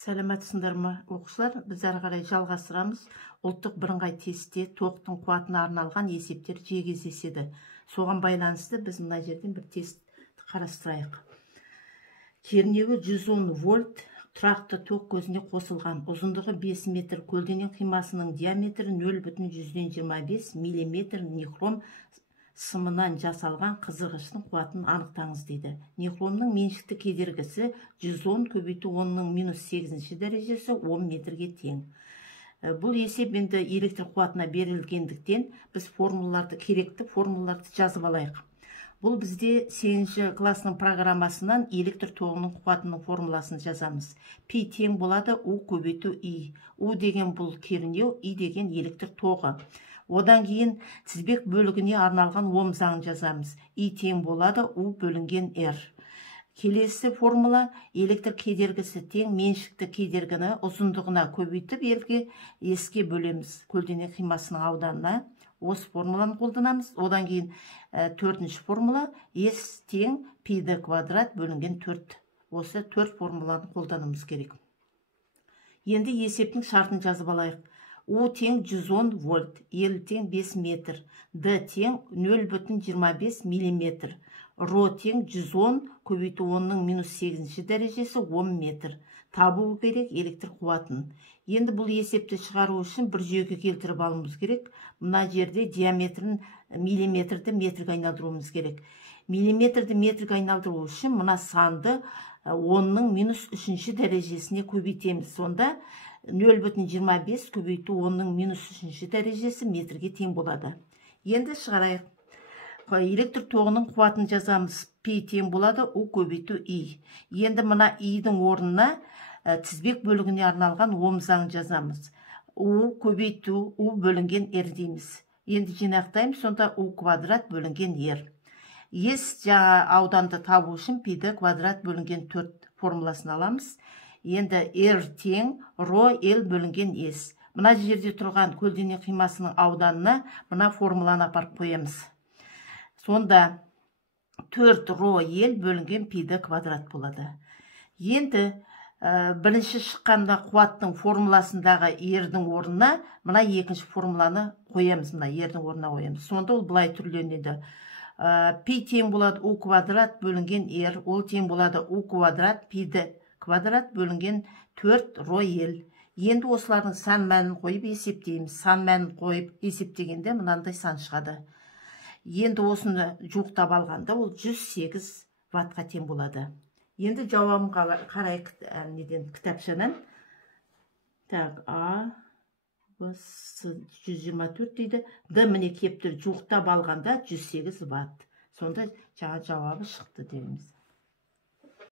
Сәлеметсіңдер ме, оқушылар? Біз әрі қарай жалғастырамыз. Ұлттық бірыңғай тестте тоқтың қуатына арналған есептер жиі кездеседі. Соған байланысты біз мына жерден бір тест қарастырайық. Кернеуі 110 вольт тұрақты тоқ көзіне қосылған. Ұзындығы 5 метр, көлденең қимасының диаметрі 0,125 мм нихром сымынан жасалған қызғыштың қуатын анықтаңыз дейді. Нихромның меншікті кедергісі 110 көбейту 10⁻8 дәрежесі 10 метрге тең. Бұл есеп енді электр қуатына берілгендіктен біз керекті формулаларды жазып алайық. Бұл бізде 8 классының программасынан электр тоғының қуатының формуласын жазамыз. Пи тең болады У көбейту И. У деген бұл кернеу, И деген электр тоғы. Одан кейін тізбек бөлігіне арналған Ом заңын жазамыз. И тең болады У бөлінген Р. Келесі формула электр кедергісі тең меншікті кедергіні ұзындығына көбейтіп Ске бөлеміз. Көлденең қимасының ауданына осы формуланы қолданамыз. Одан кейін төртінші формула С тең пиді квадрат бөлінген 4. Осы 4 формуланы қолданымыз керек. Енді есептің шартын жазып алайық. У тең 110 вольт, Л тең 5 метр, Д тең 0,25 мм, Ро тең 110 көбейту 10⁻8 дәрежесі 10 метр. Табу керек электр қуатын. Енді бұл есепті шығару үшін бір жүйеге келтіріп алуымыз керек. Мына жерде диаметрін миллиметрді метрге айналдыруымыз керек. Миллиметрді метрге айналдыру үшін мына санды 10⁻3 дәрежесіне көбейтеміз. Сонда 0,25 көбейту 10⁻3 дәрежесі метрге тең болады. Енді шығарайық. Электр тоғының қуатын жазамыз. Пи тең болады У көбейту И. Енді мына Идің орнына тізбек бөлігіне арналған Ом заңын жазамыз. У көбейту У бөлінген Р дейміз. Енді жинақтаймыз, сонда У квадрат бөлінген Р. С жаңа ауданды табу үшін пиді квадрат бөлінген 4 формуласын аламыз. Енді Р тең Ро Л бөлінген С. Мына жерде тұрған көлденең қимасының ауданына мына формуланы апарып қоямыз. Сонда 4 Ро Л бөлінген пиді квадрат болады. Енді бірінші шыққанда қуаттың формуласындағы Р'дің орнына мына екінші формуланы қоямыз. Мына Р'дің орнына қоямыз. Сонда ол былай түрленеді. Пи тең болады У квадрат бөлінген Р. Ол тең болады У квадрат пиді квадрат бөлінген 4 Ро Л. Енді осылардың сан мәнін қойып есептейміз. Сан мәнін қойып есептегенде мынандай сан шығады. Енді осыны жуықтап алғанда ол 108 ваттқа тең болады. Енді жауабын қарайық кітапшадан. А 124 дейді. Д міне кептір жуықтап алғанда 108 ватт. Сонда жаңа жауабы шықты дейміз.